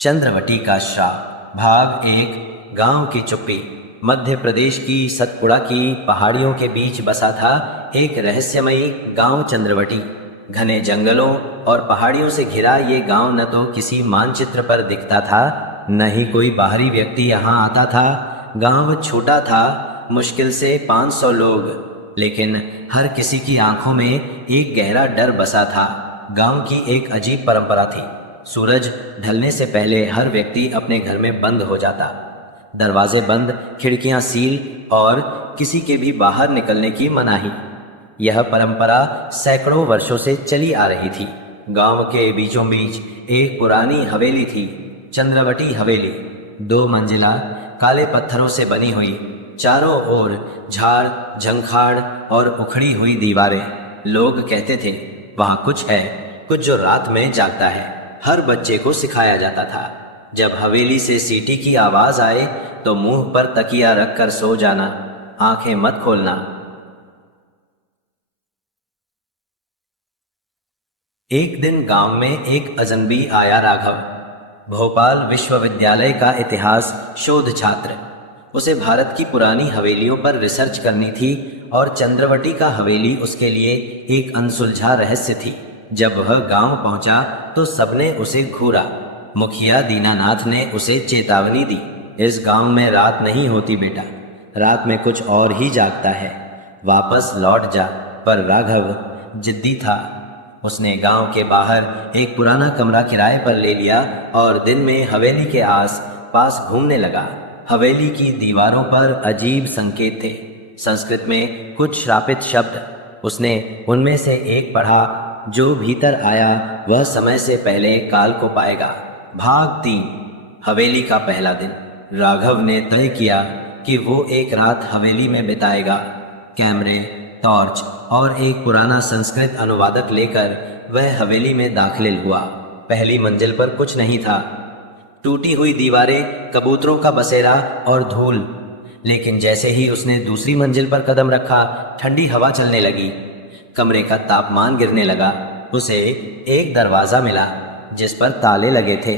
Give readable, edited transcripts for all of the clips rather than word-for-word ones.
चंद्रवती का श्राप भाग एक। गांव की चुप्पी। मध्य प्रदेश की सतपुड़ा की पहाड़ियों के बीच बसा था एक रहस्यमयी गांव चंद्रवती। घने जंगलों और पहाड़ियों से घिरा ये गांव न तो किसी मानचित्र पर दिखता था, न ही कोई बाहरी व्यक्ति यहाँ आता था। गांव छोटा था, मुश्किल से 500 लोग, लेकिन हर किसी की आंखों में एक गहरा डर बसा था। गांव की एक अजीब परंपरा थी। सूरज ढलने से पहले हर व्यक्ति अपने घर में बंद हो जाता। दरवाजे बंद, खिड़कियां सील और किसी के भी बाहर निकलने की मनाही। यह परंपरा सैकड़ों वर्षों से चली आ रही थी। गांव के बीचों बीच एक पुरानी हवेली थी, चंद्रवती हवेली। 2 मंजिला, काले पत्थरों से बनी हुई, चारों ओर झाड़ झंखाड़ और उखड़ी हुई दीवारें। लोग कहते थे वहां कुछ है, कुछ जो रात में जागता है। हर बच्चे को सिखाया जाता था, जब हवेली से सीटी की आवाज आए तो मुंह पर तकिया रखकर सो जाना, आंखें मत खोलना। एक दिन गांव में एक अजनबी आया, राघव। भोपाल विश्वविद्यालय का इतिहास शोध छात्र। उसे भारत की पुरानी हवेलियों पर रिसर्च करनी थी और चंद्रवती का हवेली उसके लिए एक अनसुलझा रहस्य थी। जब वह गांव पहुंचा तो सबने उसे घूरा। मुखिया दीनानाथ ने उसे चेतावनी दी, इस गांव में रात नहीं होती बेटा, रात में कुछ और ही जागता है, वापस लौट जा। पर राघव जिद्दी था। उसने गांव के बाहर एक पुराना कमरा किराए पर ले लिया और दिन में हवेली के आस पास घूमने लगा। हवेली की दीवारों पर अजीब संकेत थे, संस्कृत में कुछ श्रापित शब्द। उसने उनमें से एक पढ़ा, जो भीतर आया वह समय से पहले काल को पाएगा। भाग 3। हवेली का पहला दिन। राघव ने तय किया कि वो एक रात हवेली में बिताएगा। कैमरे, टॉर्च और एक पुराना संस्कृत अनुवादक लेकर वह हवेली में दाखिल हुआ। पहली मंजिल पर कुछ नहीं था, टूटी हुई दीवारें, कबूतरों का बसेरा और धूल। लेकिन जैसे ही उसने दूसरी मंजिल पर कदम रखा, ठंडी हवा चलने लगी, कमरे का तापमान गिरने लगा। उसे एक दरवाजा मिला जिस पर ताले लगे थे।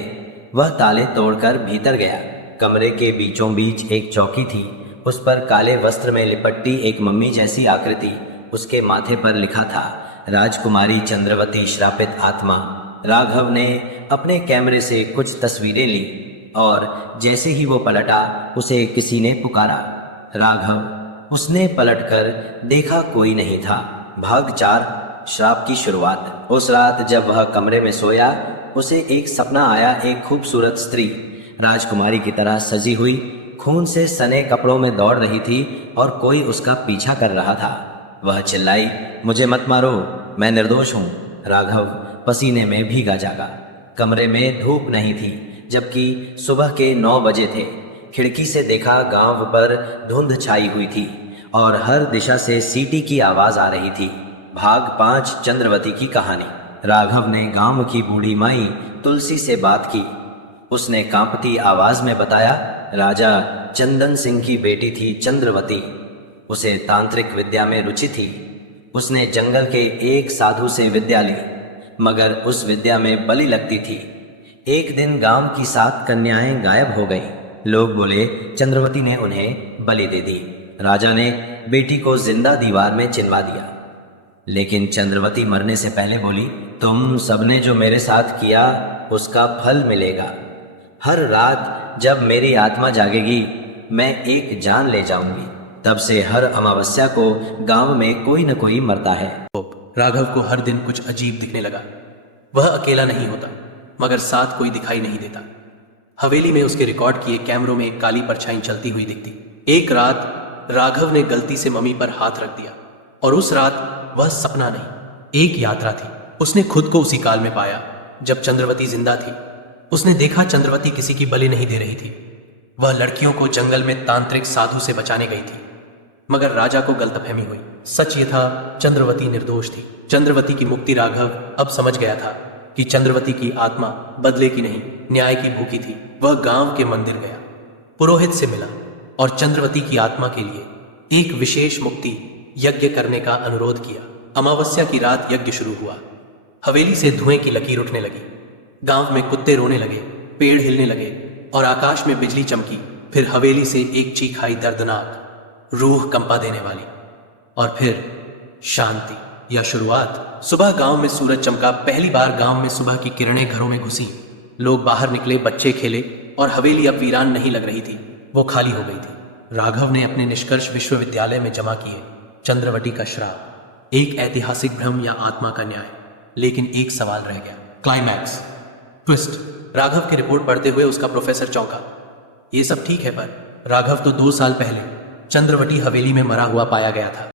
वह ताले तोड़कर भीतर गया। कमरे के बीचों बीच एक चौकी थी, उस पर काले वस्त्र में लिपटी एक मम्मी जैसी आकृति। उसके माथे पर लिखा था, राजकुमारी चंद्रवती श्रापित आत्मा। राघव ने अपने कैमरे से कुछ तस्वीरें ली और जैसे ही वो पलटा, उसे किसी ने पुकारा। राघव उसने पलटकर देखा, कोई नहीं था। भाग 4। श्राप की शुरुआत। उस रात जब वह कमरे में सोया, उसे एक सपना आया। एक खूबसूरत स्त्री राजकुमारी की तरह सजी हुई, खून से सने कपड़ों में दौड़ रही थी और कोई उसका पीछा कर रहा था। वह चिल्लाई, मुझे मत मारो, मैं निर्दोष हूँ। राघव पसीने में भीगा जागा। कमरे में धूप नहीं थी, जबकि सुबह के 9 बजे थे। खिड़की से देखा, गांव पर धुंध छाई हुई थी और हर दिशा से सीटी की आवाज आ रही थी। भाग 5। चंद्रवती की कहानी। राघव ने गांव की बूढ़ी माई तुलसी से बात की। उसने कांपती आवाज में बताया, राजा चंदन सिंह की बेटी थी चंद्रवती। उसे तांत्रिक विद्या में रुचि थी। उसने जंगल के एक साधु से विद्या ली, मगर उस विद्या में बलि लगती थी। एक दिन गांव की 7 कन्याएं गायब हो गईं। लोग बोले चंद्रवती ने उन्हें बलि दे दी। राजा ने बेटी को जिंदा दीवार में चिनवा दिया, लेकिन चंद्रवती मरने से पहले बोली, तुम सबने जो मेरे साथ किया उसका फल मिलेगा। हर रात जब मेरी आत्मा जागेगी, मैं एक जान ले जाऊंगी। तब से हर अमावस्या को गांव में कोई न कोई मरता है। राघव को हर दिन कुछ अजीब दिखने लगा। वह अकेला नहीं होता, मगर साथ कोई दिखाई नहीं देता। हवेली में उसके रिकॉर्ड किए कैमरों में एक काली परछाई चलती हुई दिखती। एक रात राघव ने गलती से मम्मी पर हाथ रख दिया और उस रात वह सपना नहीं, एक यात्रा थी। उसने खुद को उसी काल में पाया जब चंद्रवती जिंदा थी। उसने देखा चंद्रवती किसी की बलि नहीं दे रही थी। वह लड़कियों को जंगल में तांत्रिक साधु से बचाने गई थी, मगर राजा को गलतफहमी हुई। सच ये था, चंद्रवती निर्दोष थी। चंद्रवती की मुक्ति। राघव अब समझ गया था कि चंद्रवती की आत्मा बदले की नहीं, न्याय की भूखी थी। वह गांव के मंदिर गया, पुरोहित से मिला और चंद्रवती की आत्मा के लिए एक विशेष मुक्ति यज्ञ करने का अनुरोध किया। अमावस्या की रात यज्ञ शुरू हुआ। हवेली से धुएं की लकीर उठने लगी। गांव में कुत्ते रोने लगे, पेड़ हिलने लगे और आकाश में बिजली चमकी। फिर हवेली से एक चीख आई, दर्दनाक, रूह कंपा देने वाली। और फिर शांति या शुरुआत। सुबह गांव में सूरज चमका। पहली बार गांव में सुबह की किरणें घरों में घुसी। लोग बाहर निकले, बच्चे खेले और हवेली अब वीरान नहीं लग रही थी, वो खाली हो गई थी। राघव ने अपने निष्कर्ष विश्वविद्यालय में जमा किए। चंद्रवटी का श्राप, एक ऐतिहासिक भ्रम या आत्मा का न्याय। लेकिन एक सवाल रह गया, क्लाइमैक्स, ट्विस्ट। राघव की रिपोर्ट पढ़ते हुए उसका प्रोफेसर चौंका। ये सब ठीक है, पर राघव तो 2 साल पहले चंद्रवटी हवेली में मरा हुआ पाया गया था।